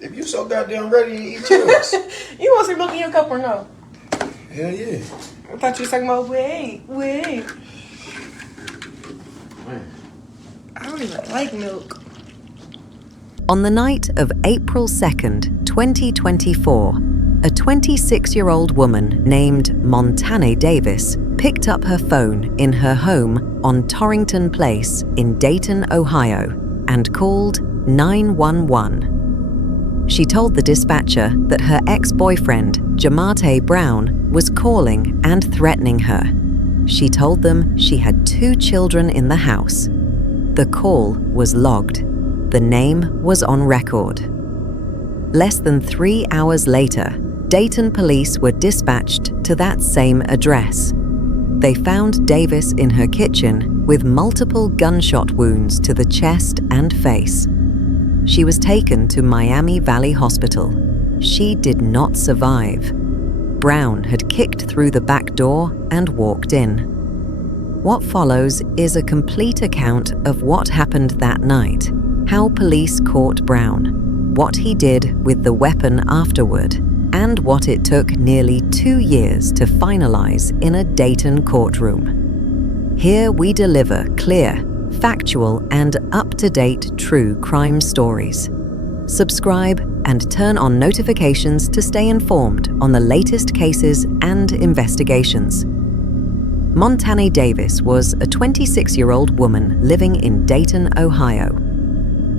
If you so goddamn ready, eat yours. You want some milk in your cup or no? Hell yeah. I thought you were talking about wait. I don't even like milk. On the night of April 2nd, 2024, a 26-year-old woman named Montanae Davis picked up her phone in her home on Torrington Place in Dayton, Ohio, and called 911. She told the dispatcher that her ex-boyfriend, Jamartay Brown, was calling and threatening her. She told them she had 2 children in the house. The call was logged. The name was on record. Less than 3 hours later, Dayton police were dispatched to that same address. They found Davis in her kitchen with multiple gunshot wounds to the chest and face. She was taken to Miami Valley Hospital. She did not survive. Brown had kicked through the back door and walked in. What follows is a complete account of what happened that night, how police caught Brown, what he did with the weapon afterward, and what it took nearly 2 years to finalize in a Dayton courtroom. Here we deliver clear, factual, and up-to-date true crime stories. Subscribe and turn on notifications to stay informed on the latest cases and investigations. Montanae Davis was a 26-year-old woman living in Dayton, Ohio.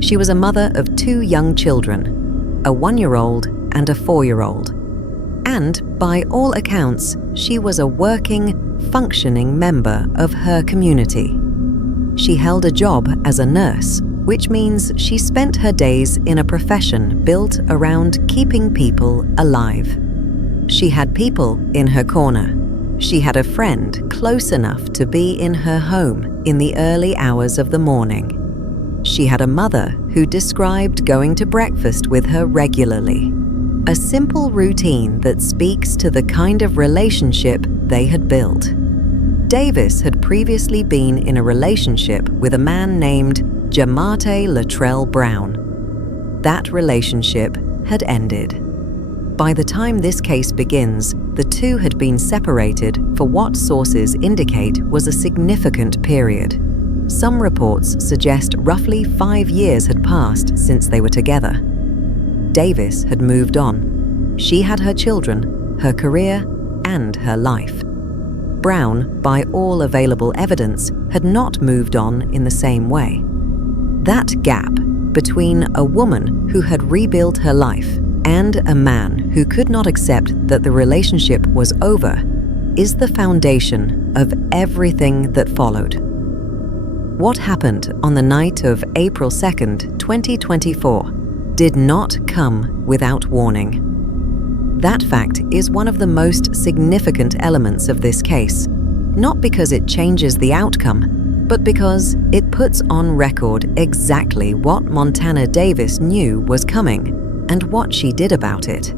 She was a mother of 2 young children, a 1-year-old and a 4-year-old. And, by all accounts, she was a working, functioning member of her community. She held a job as a nurse, which means she spent her days in a profession built around keeping people alive. She had people in her corner. She had a friend close enough to be in her home in the early hours of the morning. She had a mother who described going to breakfast with her regularly, a simple routine that speaks to the kind of relationship they had built. Davis had previously been in a relationship with a man named Jamartay Brown. That relationship had ended. By the time this case begins, the two had been separated for what sources indicate was a significant period. Some reports suggest roughly 5 years had passed since they were together. Davis had moved on. She had her children, her career, and her life. Brown, by all available evidence, had not moved on in the same way. That gap between a woman who had rebuilt her life and a man who could not accept that the relationship was over is the foundation of everything that followed. What happened on the night of April 2nd, 2024, did not come without warning. That fact is one of the most significant elements of this case, not because it changes the outcome, but because it puts on record exactly what Montanae Davis knew was coming and what she did about it.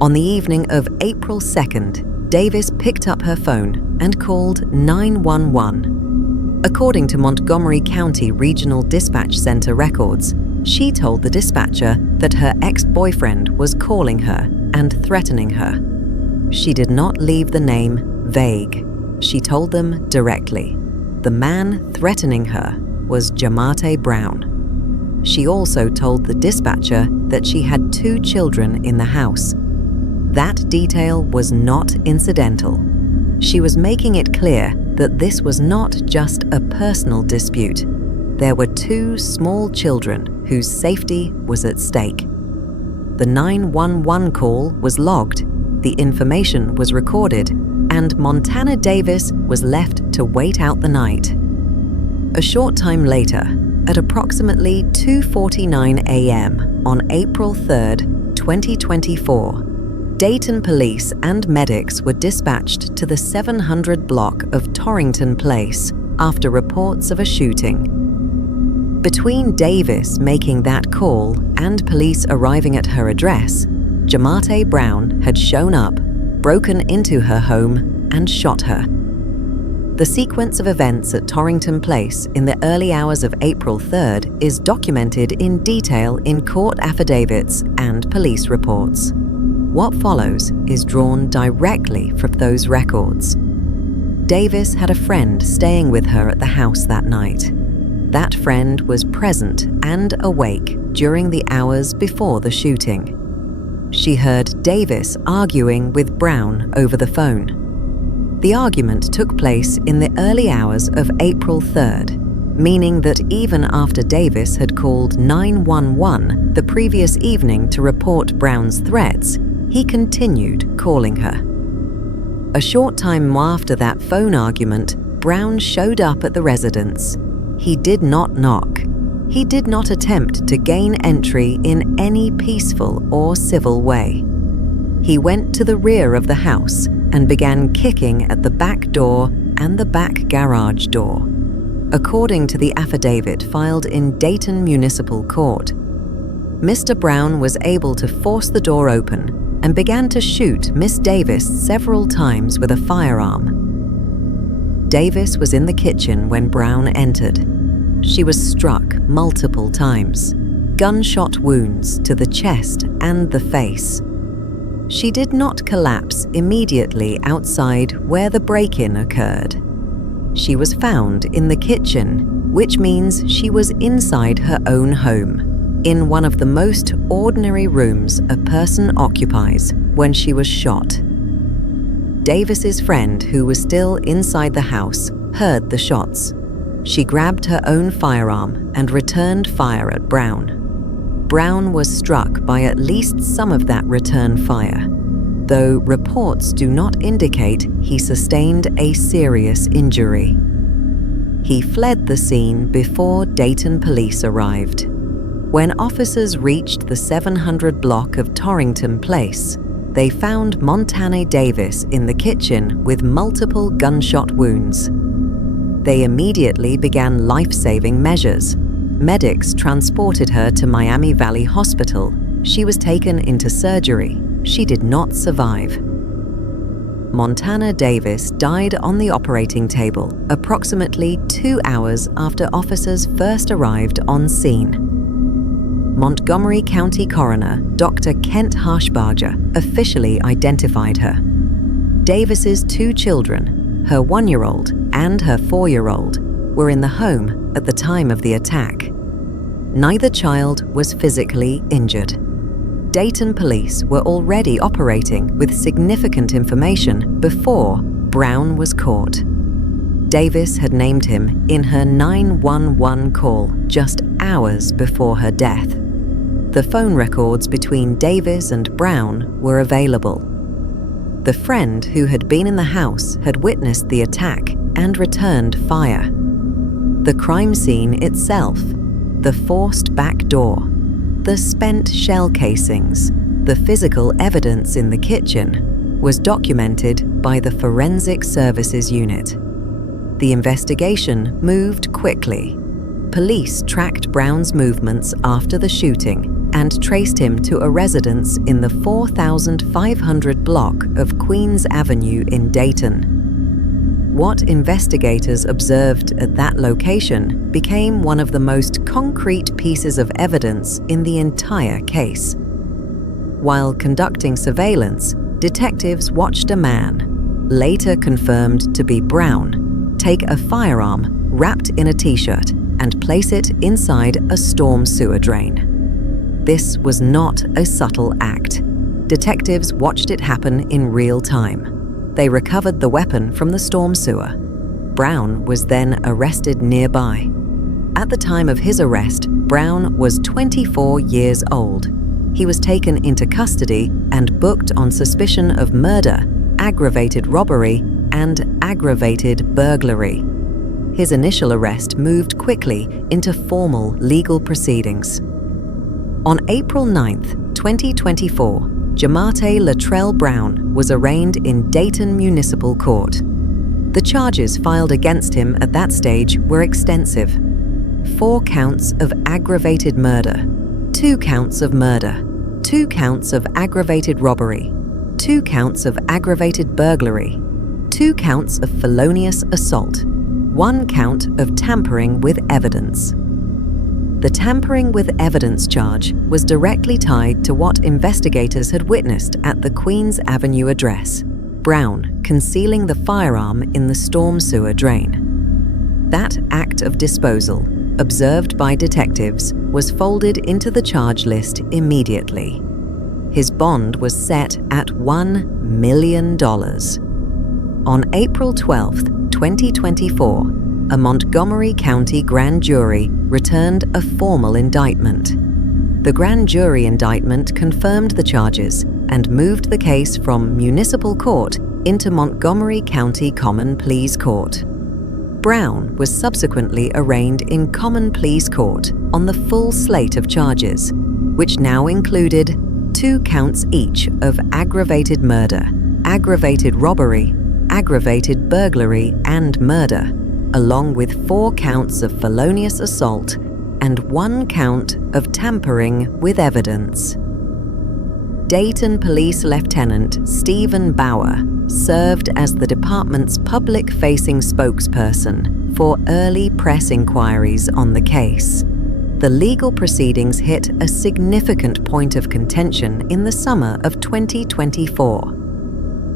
On the evening of April 2nd, Davis picked up her phone and called 911. According to Montgomery County Regional Dispatch Center records, she told the dispatcher that her ex-boyfriend was calling her and threatening her. She did not leave the name vague. She told them directly. The man threatening her was Jamartay Brown. She also told the dispatcher that she had 2 children in the house. That detail was not incidental. She was making it clear that this was not just a personal dispute. There were 2 small children whose safety was at stake. The 911 call was logged, the information was recorded, and Montanae Davis was left to wait out the night. A short time later, at approximately 2:49 a.m. on April 3rd, 2024, Dayton police and medics were dispatched to the 700 block of Torrington Place after reports of a shooting. Between Davis making that call and police arriving at her address, Jamartay Brown had shown up, broken into her home, and shot her. The sequence of events at Torrington Place in the early hours of April 3rd is documented in detail in court affidavits and police reports. What follows is drawn directly from those records. Davis had a friend staying with her at the house that night. That friend was present and awake during the hours before the shooting. She heard Davis arguing with Brown over the phone. The argument took place in the early hours of April 3rd, meaning that even after Davis had called 911 the previous evening to report Brown's threats, he continued calling her. A short time after that phone argument, Brown showed up at the residence. He did not knock. He did not attempt to gain entry in any peaceful or civil way. He went to the rear of the house and began kicking at the back door and the back garage door. According to the affidavit filed in Dayton Municipal Court, Mr. Brown was able to force the door open and began to shoot Miss Davis several times with a firearm. Davis was in the kitchen when Brown entered. She was struck multiple times, gunshot wounds to the chest and the face. She did not collapse immediately outside where the break-in occurred. She was found in the kitchen, which means she was inside her own home, in one of the most ordinary rooms a person occupies when she was shot. Davis's friend, who was still inside the house, heard the shots. She grabbed her own firearm and returned fire at Brown. Brown was struck by at least some of that return fire, though reports do not indicate he sustained a serious injury. He fled the scene before Dayton police arrived. When officers reached the 700 block of Torrington Place, they found Montanae Davis in the kitchen with multiple gunshot wounds. They immediately began life-saving measures. Medics transported her to Miami Valley Hospital. She was taken into surgery. She did not survive. Montanae Davis died on the operating table approximately 2 hours after officers first arrived on scene. Montgomery County Coroner Dr. Kent Harshbarger officially identified her. Davis's 2 children, her 1-year-old and her 4-year-old, were in the home at the time of the attack. Neither child was physically injured. Dayton police were already operating with significant information before Brown was caught. Davis had named him in her 911 call just hours before her death. The phone records between Davis and Brown were available. The friend who had been in the house had witnessed the attack and returned fire. The crime scene itself, the forced back door, the spent shell casings, the physical evidence in the kitchen, was documented by the Forensic Services Unit. The investigation moved quickly. Police tracked Brown's movements after the shooting and traced him to a residence in the 4500 block of Queens Avenue in Dayton. What investigators observed at that location became one of the most concrete pieces of evidence in the entire case. While conducting surveillance, detectives watched a man, later confirmed to be Brown, take a firearm wrapped in a t-shirt and place it inside a storm sewer drain. This was not a subtle act. Detectives watched it happen in real time. They recovered the weapon from the storm sewer. Brown was then arrested nearby. At the time of his arrest, Brown was 24 years old. He was taken into custody and booked on suspicion of murder, aggravated robbery, and aggravated burglary. His initial arrest moved quickly into formal legal proceedings. On April 9th, 2024, Jamartay Latrell Brown was arraigned in Dayton Municipal Court. The charges filed against him at that stage were extensive. 4 counts of aggravated murder, 2 counts of murder, 2 counts of aggravated robbery, 2 counts of aggravated burglary, 2 counts of felonious assault, 1 count of tampering with evidence. The tampering with evidence charge was directly tied to what investigators had witnessed at the Queens Avenue address, Brown concealing the firearm in the storm sewer drain. That act of disposal, observed by detectives, was folded into the charge list immediately. His bond was set at $1 million. On April 12, 2024, a Montgomery County grand jury returned a formal indictment. The grand jury indictment confirmed the charges and moved the case from municipal court into Montgomery County Common Pleas Court. Brown was subsequently arraigned in Common Pleas Court on the full slate of charges, which now included 2 counts each of aggravated murder, aggravated robbery, aggravated burglary, and murder, along with 4 counts of felonious assault and 1 count of tampering with evidence. Dayton Police Lieutenant Stephen Bauer served as the department's public-facing spokesperson for early press inquiries on the case. The legal proceedings hit a significant point of contention in the summer of 2024.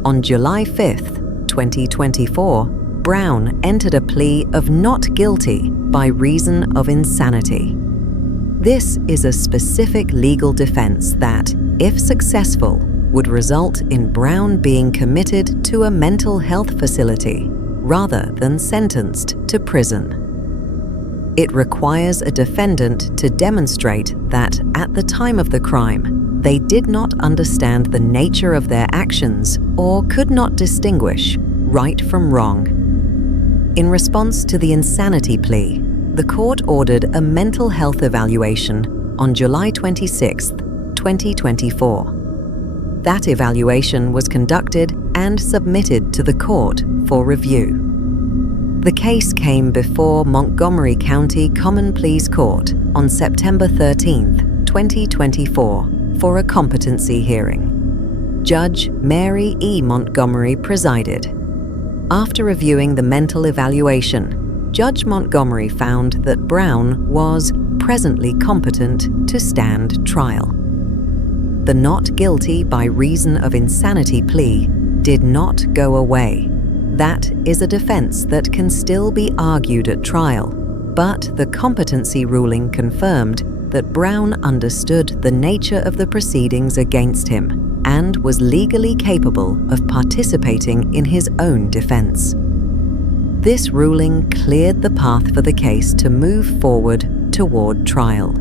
On July 5, 2024, Brown entered a plea of not guilty by reason of insanity. This is a specific legal defense that, if successful, would result in Brown being committed to a mental health facility rather than sentenced to prison. It requires a defendant to demonstrate that at the time of the crime, they did not understand the nature of their actions or could not distinguish right from wrong. In response to the insanity plea, the court ordered a mental health evaluation on July 26, 2024. That evaluation was conducted and submitted to the court for review. The case came before Montgomery County Common Pleas Court on September 13, 2024, for a competency hearing. Judge Mary E. Montgomery presided. After reviewing the mental evaluation, Judge Montgomery found that Brown was presently competent to stand trial. The not guilty by reason of insanity plea did not go away. That is a defense that can still be argued at trial, but the competency ruling confirmed that Brown understood the nature of the proceedings against him and was legally capable of participating in his own defense. This ruling cleared the path for the case to move forward toward trial.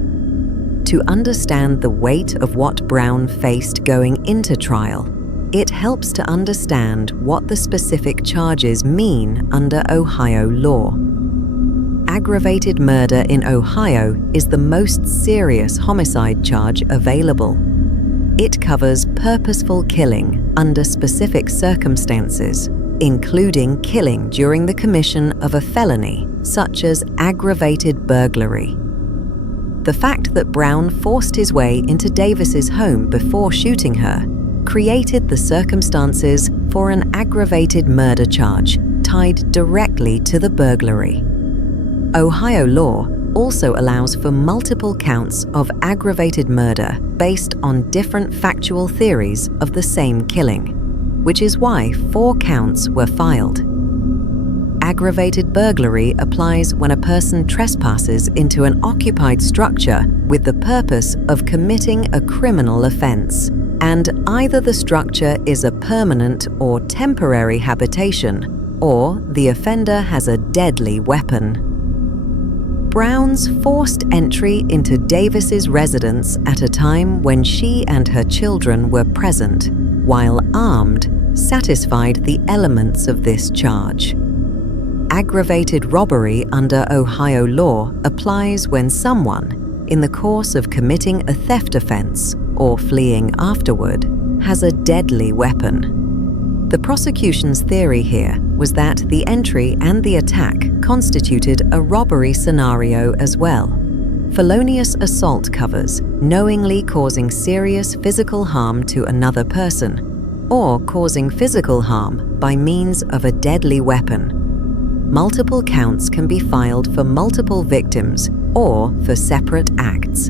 To understand the weight of what Brown faced going into trial, it helps to understand what the specific charges mean under Ohio law. Aggravated murder in Ohio is the most serious homicide charge available. It covers purposeful killing under specific circumstances, including killing during the commission of a felony, such as aggravated burglary. The fact that Brown forced his way into Davis's home before shooting her created the circumstances for an aggravated murder charge tied directly to the burglary. Ohio law also allows for multiple counts of aggravated murder based on different factual theories of the same killing, which is why 4 counts were filed. Aggravated burglary applies when a person trespasses into an occupied structure with the purpose of committing a criminal offense, and either the structure is a permanent or temporary habitation, or the offender has a deadly weapon. Brown's forced entry into Davis's residence at a time when she and her children were present, while armed, satisfied the elements of this charge. Aggravated robbery under Ohio law applies when someone, in the course of committing a theft offense or fleeing afterward, has a deadly weapon. The prosecution's theory here was that the entry and the attack constituted a robbery scenario as well. Felonious assault covers knowingly causing serious physical harm to another person. or causing physical harm by means of a deadly weapon. Multiple counts can be filed for multiple victims or for separate acts.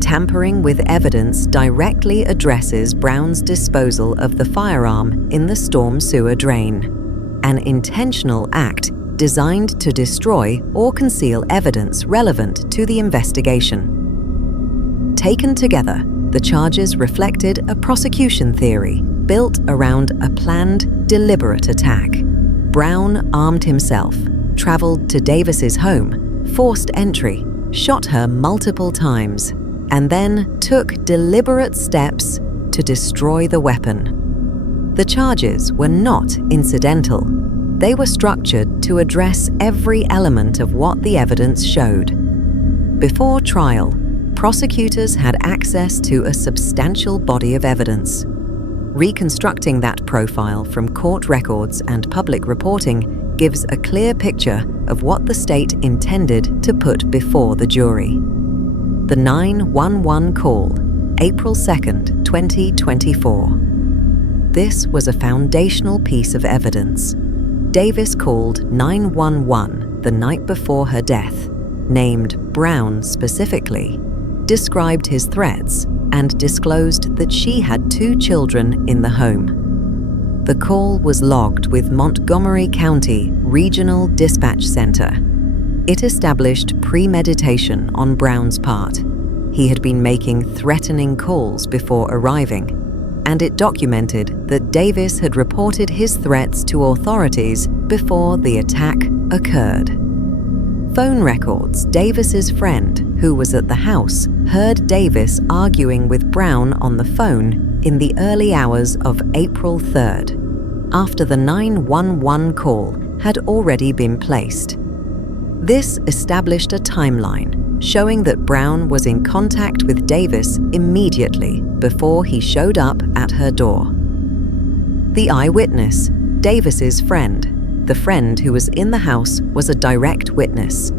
Tampering with evidence directly addresses Brown's disposal of the firearm in the storm sewer drain, an intentional act designed to destroy or conceal evidence relevant to the investigation. Taken together, the charges reflected a prosecution theory built around a planned, deliberate attack. Brown armed himself, traveled to Davis's home, forced entry, shot her multiple times, and then took deliberate steps to destroy the weapon. The charges were not incidental. They were structured to address every element of what the evidence showed. Before trial, prosecutors had access to a substantial body of evidence. Reconstructing that profile from court records and public reporting gives a clear picture of what the state intended to put before the jury. The 911 call, April 2nd, 2024. This was a foundational piece of evidence. Davis called 911 the night before her death, named Brown specifically, described his threats, and disclosed that she had 2 children in the home. The call was logged with Montgomery County Regional Dispatch Center. It established premeditation on Brown's part. He had been making threatening calls before arriving, and it documented that Davis had reported his threats to authorities before the attack occurred. Phone records Davis's friend, who was at the house, heard Davis arguing with Brown on the phone in the early hours of April 3rd, after the 911 call had already been placed. This established a timeline showing that Brown was in contact with Davis immediately before he showed up at her door. The eyewitness, Davis's friend, the friend who was in the house, was a direct witness.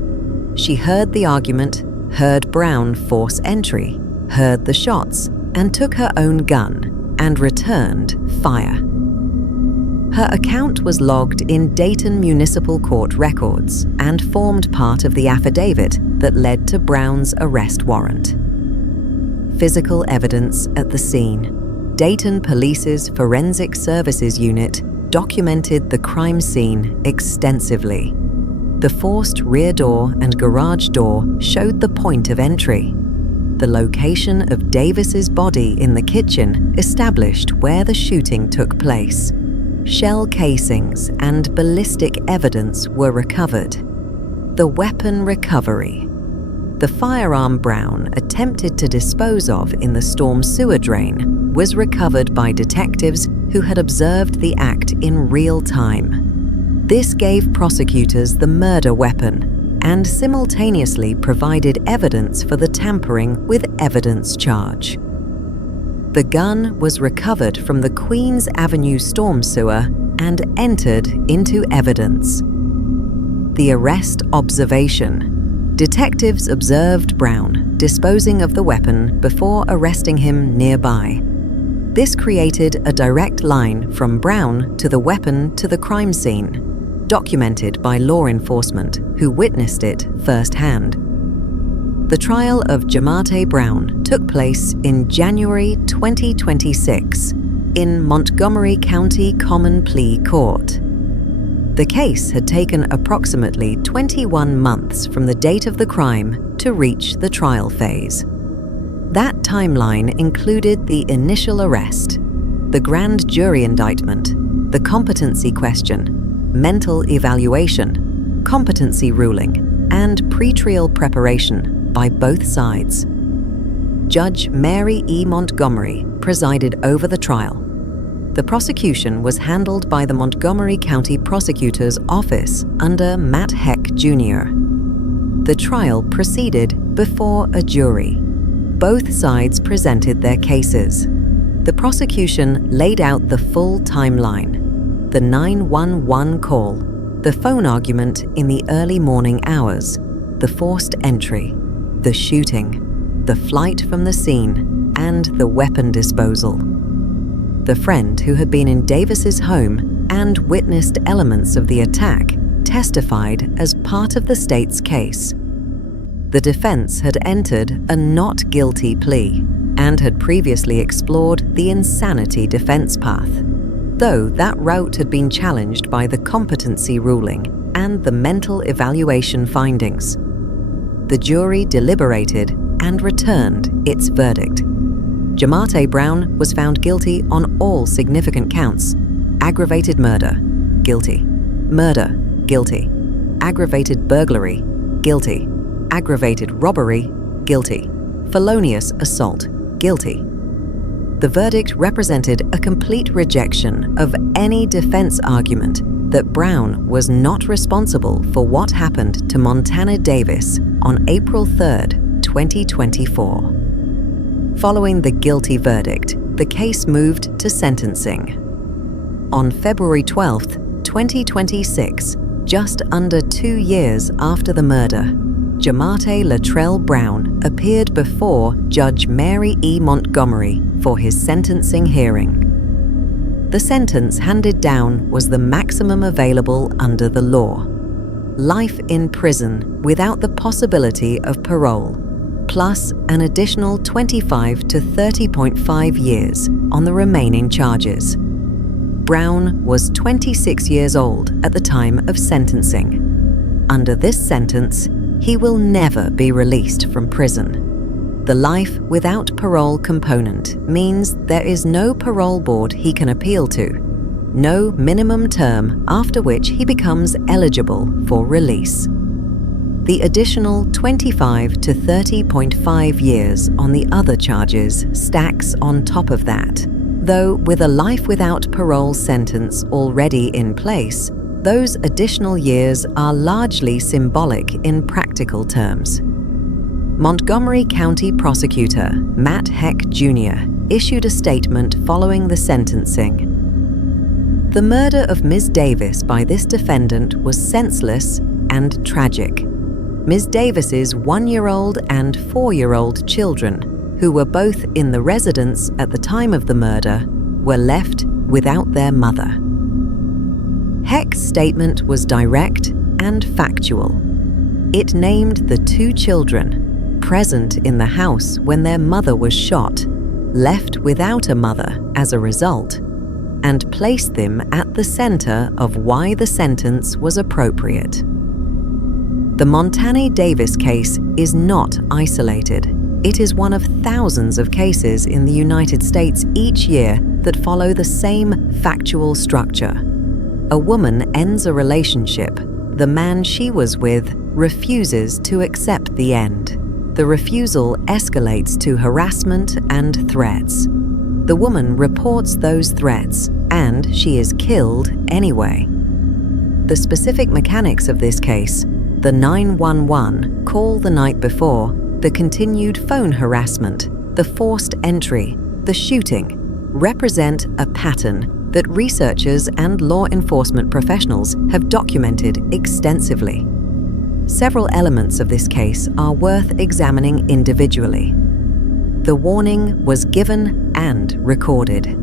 She heard the argument, heard Brown force entry, heard the shots, and took her own gun and returned fire. Her account was logged in Dayton Municipal Court records and formed part of the affidavit that led to Brown's arrest warrant. Physical evidence at the scene. Dayton Police's Forensic Services Unit documented the crime scene extensively. The forced rear door and garage door showed the point of entry. The location of Davis's body in the kitchen established where the shooting took place. Shell casings and ballistic evidence were recovered. The weapon recovery. The firearm Brown attempted to dispose of in the storm sewer drain was recovered by detectives who had observed the act in real time. This gave prosecutors the murder weapon and simultaneously provided evidence for the tampering with evidence charge. The gun was recovered from the Queens Avenue storm sewer and entered into evidence. The arrest observation. Detectives observed Brown disposing of the weapon before arresting him nearby. This created a direct line from Brown to the weapon to the crime scene, documented by law enforcement who witnessed it firsthand. The trial of Jamartay Brown took place in January 2026 in Montgomery County Common Plea Court. The case had taken approximately 21 months from the date of the crime to reach the trial phase. That timeline included the initial arrest, the grand jury indictment, the competency question, mental evaluation, competency ruling, and pretrial preparation by both sides. Judge Mary E. Montgomery presided over the trial. The prosecution was handled by the Montgomery County Prosecutor's Office under Matt Heck, Jr. The trial proceeded before a jury. Both sides presented their cases. The prosecution laid out the full timeline: the 911 call, the phone argument in the early morning hours, the forced entry, the shooting, the flight from the scene, and the weapon disposal. the friend who had been in Davis's home and witnessed elements of the attack, testified as part of the state's case. The defense had entered a not guilty plea and had previously explored the insanity defense path, though that route had been challenged by the competency ruling and the mental evaluation findings. The jury deliberated and returned its verdict. Jamartay Brown was found guilty on all significant counts: aggravated murder, guilty; murder, guilty; aggravated burglary, guilty; aggravated robbery, guilty; felonious assault, guilty. The verdict represented a complete rejection of any defense argument that Brown was not responsible for what happened to Montanae Davis on April 3, 2024. Following the guilty verdict, the case moved to sentencing. On February 12, 2026, just under 2 years after the murder, Jamartay Latrell Brown appeared before Judge Mary E. Montgomery for his sentencing hearing. The sentence handed down was the maximum available under the law: life in prison without the possibility of parole, plus an additional 25 to 30.5 years on the remaining charges. Brown was 26 years old at the time of sentencing. Under this sentence, he will never be released from prison. The life without parole component means there is no parole board he can appeal to, no minimum term after which he becomes eligible for release. The additional 25 to 30.5 years on the other charges stacks on top of that, though with a life without parole sentence already in place, those additional years are largely symbolic in practical terms. Montgomery County Prosecutor Matt Heck Jr. issued a statement following the sentencing. The murder of Ms. Davis by this defendant was senseless and tragic. Ms. Davis's 1-year-old and 4-year-old children, who were both in the residence at the time of the murder, were left without their mother. Heck's statement was direct and factual. It named the 2 children present in the house when their mother was shot, left without a mother as a result, and placed them at the center of why the sentence was appropriate. The Montanae Davis case is not isolated. It is one of thousands of cases in the United States each year that follow the same factual structure. A woman ends a relationship. The man she was with refuses to accept the end. The refusal escalates to harassment and threats. The woman reports those threats, and she is killed anyway. The specific mechanics of this case, the 911 call the night before, the continued phone harassment, the forced entry, the shooting, represent a pattern that researchers and law enforcement professionals have documented extensively. Several elements of this case are worth examining individually. The warning was given and recorded.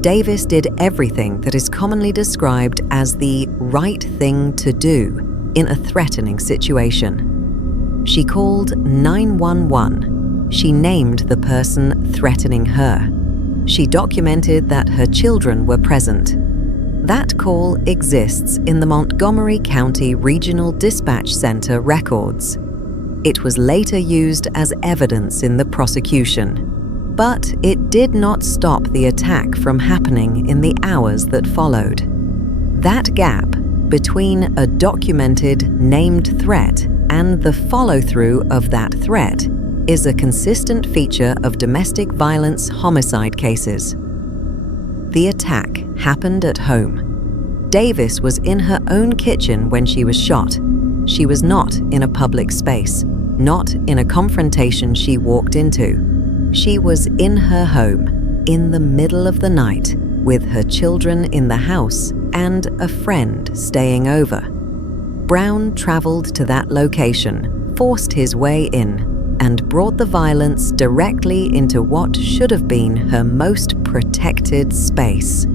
Davis did everything that is commonly described as the right thing to do in a threatening situation. She called 911. She named the person threatening her. She documented that her children were present. That call exists in the Montgomery County Regional Dispatch Center records. It was later used as evidence in the prosecution, but it did not stop the attack from happening in the hours that followed. That gap between a documented, named threat and the follow-through of that threat is a consistent feature of domestic violence homicide cases. The attack happened at home. Davis was in her own kitchen when she was shot. She was not in a public space, not in a confrontation she walked into. She was in her home, in the middle of the night, with her children in the house and a friend staying over. Brown traveled to that location, forced his way in, and brought the violence directly into what should have been her most protected space.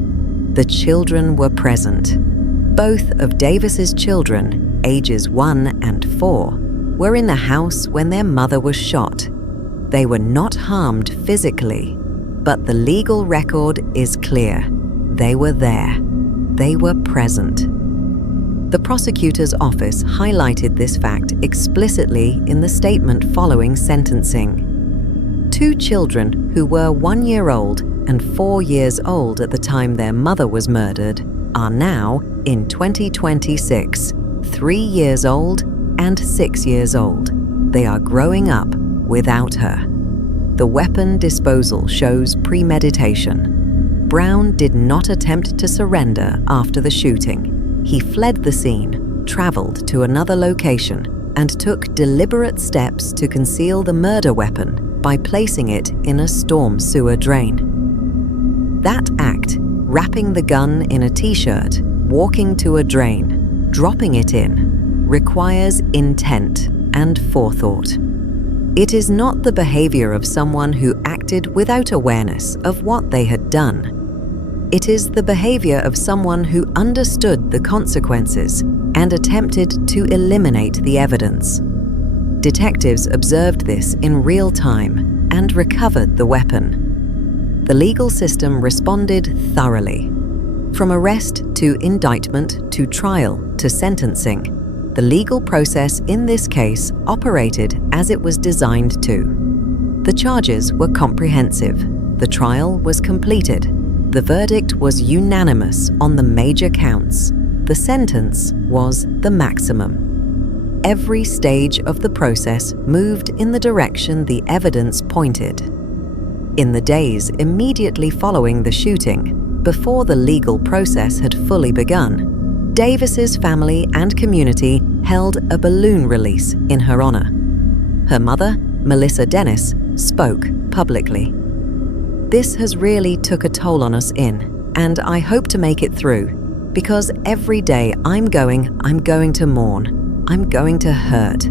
The children were present. Both of Davis's children, ages 1 and 4, were in the house when their mother was shot. They were not harmed physically, but the legal record is clear. They were there. They were present. The prosecutor's office highlighted this fact explicitly in the statement following sentencing. 2 children who were 1 year old and 4 years old at the time their mother was murdered are now, in 2026, 3 years old and 6 years old. They are growing up without her. The weapon disposal shows premeditation. Brown did not attempt to surrender after the shooting. He fled the scene, traveled to another location, and took deliberate steps to conceal the murder weapon by placing it in a storm sewer drain. That act, wrapping the gun in a t-shirt, walking to a drain, dropping it in, requires intent and forethought. It is not the behavior of someone who acted without awareness of what they had done. It is the behavior of someone who understood the consequences and attempted to eliminate the evidence. Detectives observed this in real time and recovered the weapon. The legal system responded thoroughly. From arrest to indictment to trial to sentencing, the legal process in this case operated as it was designed to. The charges were comprehensive. The trial was completed. The verdict was unanimous on the major counts. The sentence was the maximum. Every stage of the process moved in the direction the evidence pointed. In the days immediately following the shooting, before the legal process had fully begun, Davis's family and community held a balloon release in her honor. Her mother, Melissa Dennis, spoke publicly. This has really took a toll on us and I hope to make it through, because every day I'm going to mourn. I'm going to hurt.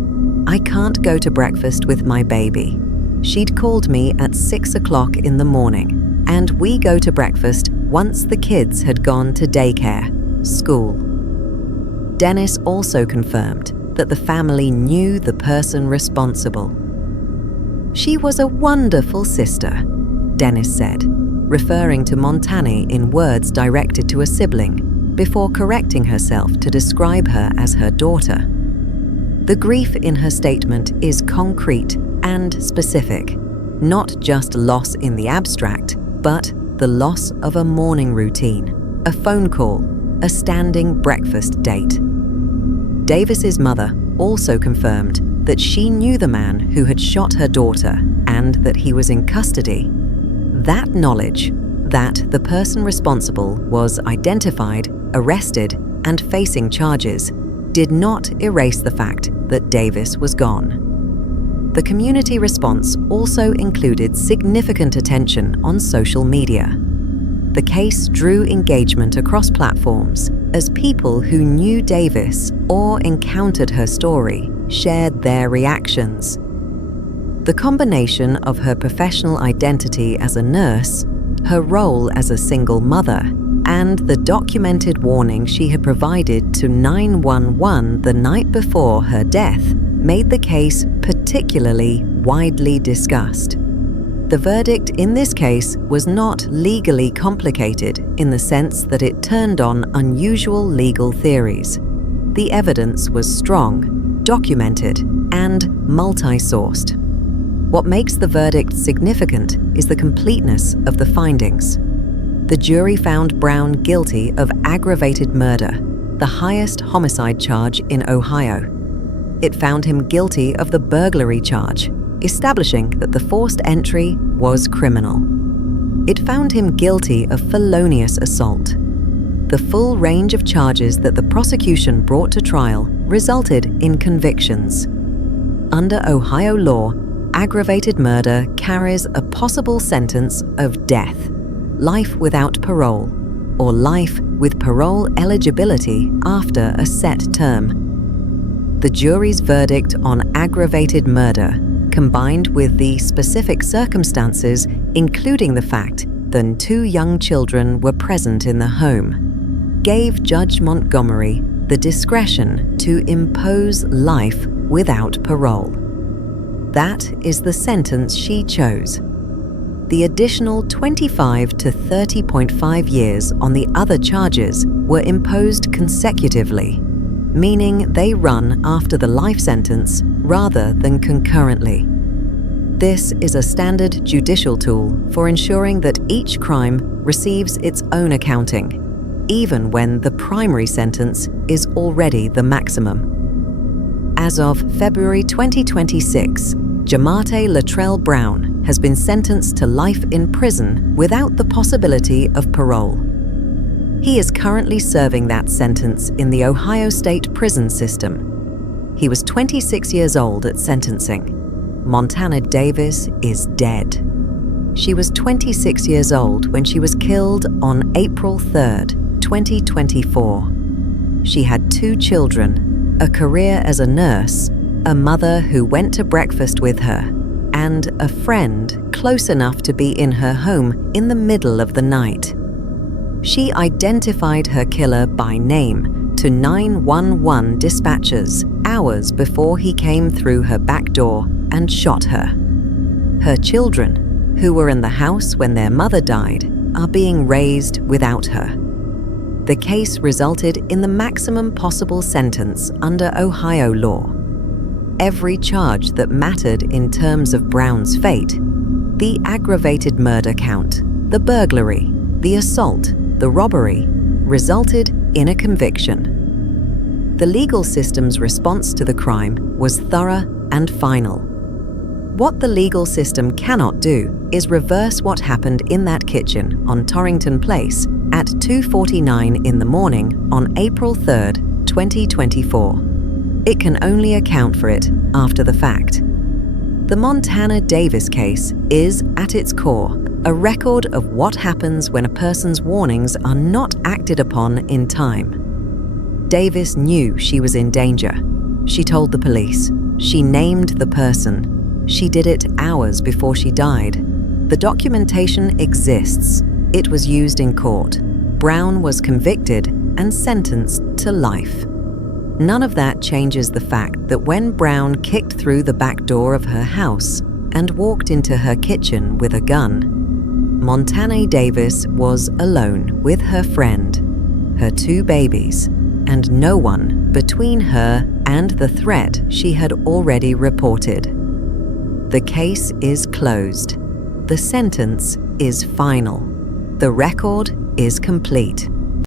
I can't go to breakfast with my baby. She'd called me at 6 o'clock in the morning, and we go to breakfast once the kids had gone to daycare, school. Dennis also confirmed that the family knew the person responsible. She was a wonderful sister, Dennis said, referring to Montanae in words directed to a sibling, before correcting herself to describe her as her daughter. The grief in her statement is concrete and specific, not just loss in the abstract, but the loss of a morning routine, a phone call, a standing breakfast date. Davis's mother also confirmed that she knew the man who had shot her daughter and that he was in custody. That knowledge, that the person responsible was identified, arrested, and facing charges, did not erase the fact that Davis was gone. The community response also included significant attention on social media. The case drew engagement across platforms as people who knew Davis or encountered her story shared their reactions. The combination of her professional identity as a nurse, her role as a single mother, and the documented warning she had provided to 911 the night before her death made the case particularly widely discussed. The verdict in this case was not legally complicated in the sense that it turned on unusual legal theories. The evidence was strong, documented, and multi-sourced. What makes the verdict significant is the completeness of the findings. The jury found Brown guilty of aggravated murder, the highest homicide charge in Ohio. It found him guilty of the burglary charge, establishing that the forced entry was criminal. It found him guilty of felonious assault. The full range of charges that the prosecution brought to trial resulted in convictions. Under Ohio law, aggravated murder carries a possible sentence of death, life without parole, or life with parole eligibility after a set term. The jury's verdict on aggravated murder combined with the specific circumstances, including the fact that 2 young children were present in the home, gave Judge Montgomery the discretion to impose life without parole. That is the sentence she chose. The additional 25 to 30.5 years on the other charges were imposed consecutively, meaning they run after the life sentence rather than concurrently. This is a standard judicial tool for ensuring that each crime receives its own accounting, even when the primary sentence is already the maximum. As of February 2026, Jamartay Latrell Brown has been sentenced to life in prison without the possibility of parole. He is currently serving that sentence in the Ohio State prison system. He was 26 years old at sentencing. Montanae Davis is dead. She was 26 years old when she was killed on April 3rd, 2024. She had 2 children, a career as a nurse, a mother who went to breakfast with her, and a friend close enough to be in her home in the middle of the night. She identified her killer by name to 911 dispatchers hours before he came through her back door and shot her. Her children, who were in the house when their mother died, are being raised without her. The case resulted in the maximum possible sentence under Ohio law. Every charge that mattered in terms of Brown's fate, the aggravated murder count, the burglary, the assault, the robbery, resulted in a conviction. The legal system's response to the crime was thorough and final. What the legal system cannot do is reverse what happened in that kitchen on Torrington Place at 2:49 in the morning on April 3rd, 2024. It can only account for it after the fact. The Montanae Davis case is, at its core, a record of what happens when a person's warnings are not acted upon in time. Davis knew she was in danger. She told the police. She named the person. She did it hours before she died. The documentation exists. It was used in court. Brown was convicted and sentenced to life. None of that changes the fact that when Brown kicked through the back door of her house and walked into her kitchen with a gun, Montanae Davis was alone with her friend, her 2 babies, and no one between her and the threat she had already reported. The case is closed. The sentence is final. The record is complete.